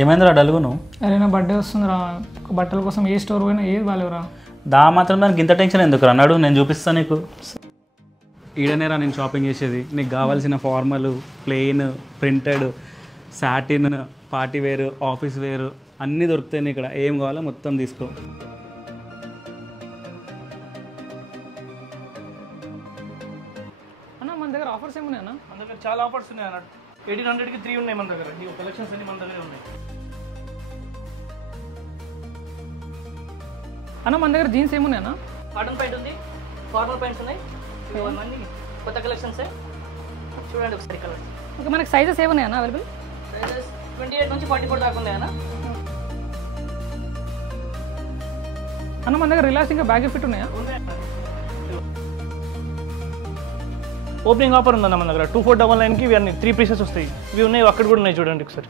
ఏమైందిరా డలుగు నువ్వు? అరే నా బర్త్డే వస్తుందిరా, బట్టల కోసం ఏ స్టోర్ పోయినా ఏది బాగాలేవురా. మాత్రం దానికి ఇంత టెన్షన్ ఎందుకు అన్నాడు? నేను చూపిస్తాను నీకు. ఈడనేరా నేను షాపింగ్ చేసేది. నీకు కావాల్సిన formal, plain, printed, satin, party వేరు, ఆఫీస్ వేరు అన్నీ దొరుకుతాయి ఇక్కడ. ఏం కావాలో మొత్తం తీసుకో. అన్న మన దగ్గర ఆఫర్స్ ఏమున్నాయి అన్న? మన దగ్గర చాలా ఆఫర్స్ ఉన్నాయి అన్న. 1800కి 3 ఉన్నాయి మన దగ్గర. ఈ కలెక్షన్స్ అన్ని మన దగ్గర ఉన్నాయి అన్న. మన దగ్గర జీన్స్ ఏమున్నాయి అన్న? కాటన్ ప్యాంట్ ఉంది, ఫార్మల్ ప్యాంట్స్ ఉన్నాయి. ఇవన్నీ కొత్త కలెక్షన్స్ చూడండి ఒకసారి కలర్స్. ఓకే, మనకి సైజెస్ ఏమున్నాయి అన్న అవైలబుల్? సైజెస్ 28 నుంచి 44 దాకా ఉన్నాయి అన్న. అన్న మన దగ్గర రిలాక్స్ ఇంకా బ్యాగ్ ఫిట్ ఉన్నాయా? ఓపెనింగ్ ఆఫర్ ఉందన్న మన దగ్గర. 2499కి ఇవి అన్ని 3 పీసెస్ వస్తాయి. ఇవి ఉన్నాయి, అక్కడ కూడా ఉన్నాయి చూడండి ఒకసారి.